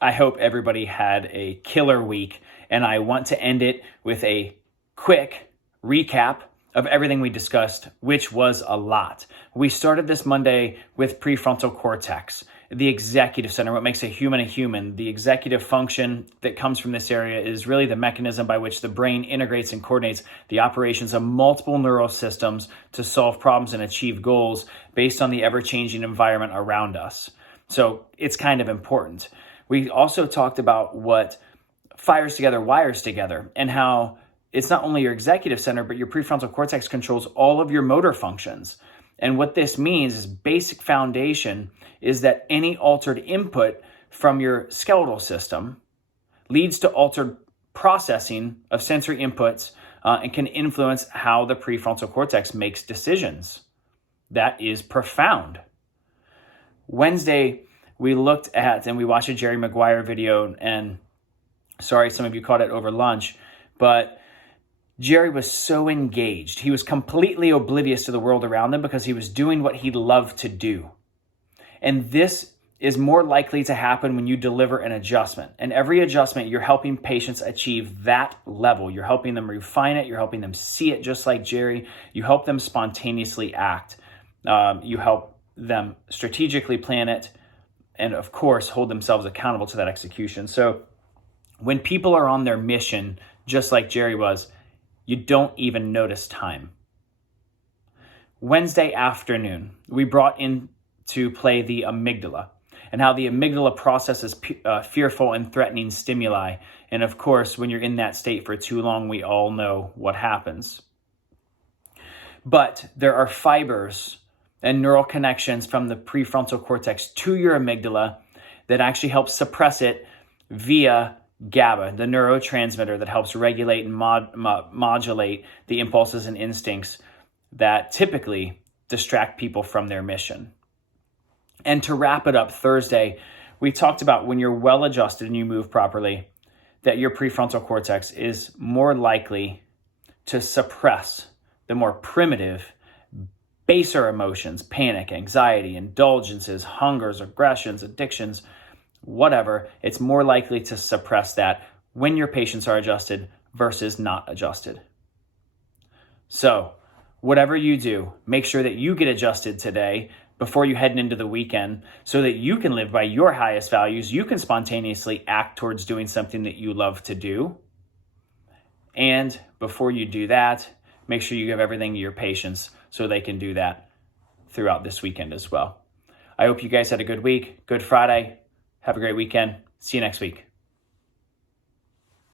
I hope everybody had a killer week, and I want to end it with a quick recap of everything we discussed, which was a lot. We started this Monday with prefrontal cortex, the executive center, what makes a human. The executive function that comes from this area is really the mechanism by which the brain integrates and coordinates the operations of multiple neural systems to solve problems and achieve goals based on the ever-changing environment around us. So it's kind of important. We also talked about what fires together, wires together, and how it's not only your executive center, but your prefrontal cortex controls all of your motor functions. And what this means is basic foundation is that any altered input from your skeletal system leads to altered processing of sensory inputs and can influence how the prefrontal cortex makes decisions. That is profound. Wednesday, we looked at and we watched a Jerry Maguire video, and sorry, some of you caught it over lunch, but Jerry was so engaged. He was completely oblivious to the world around him because he was doing what he loved to do. And this is more likely to happen when you deliver an adjustment. And every adjustment, you're helping patients achieve that level. You're helping them refine it. You're helping them see it just like Jerry. You help them spontaneously act. You help them strategically plan it and, of course, hold themselves accountable to that execution. So when people are on their mission, just like Jerry was, you don't even notice time. Wednesday afternoon, we brought in to play the amygdala and how the amygdala processes fearful and threatening stimuli. And of course, when you're in that state for too long, we all know what happens. But there are fibers and neural connections from the prefrontal cortex to your amygdala that actually help suppress it via GABA, the neurotransmitter that helps regulate and modulate the impulses and instincts that typically distract people from their mission. And to wrap it up, Thursday, we talked about when you're well adjusted and you move properly, that your prefrontal cortex is more likely to suppress the more primitive, baser emotions, panic, anxiety, indulgences, hungers, aggressions, addictions, whatever. It's more likely to suppress that when your patients are adjusted versus not adjusted. So whatever you do, make sure that you get adjusted today before you head into the weekend so that you can live by your highest values. You can spontaneously act towards doing something that you love to do. And before you do that, make sure you give everything to your patients so they can do that throughout this weekend as well. I hope you guys had a good week, good Friday. Have a great weekend. See you next week.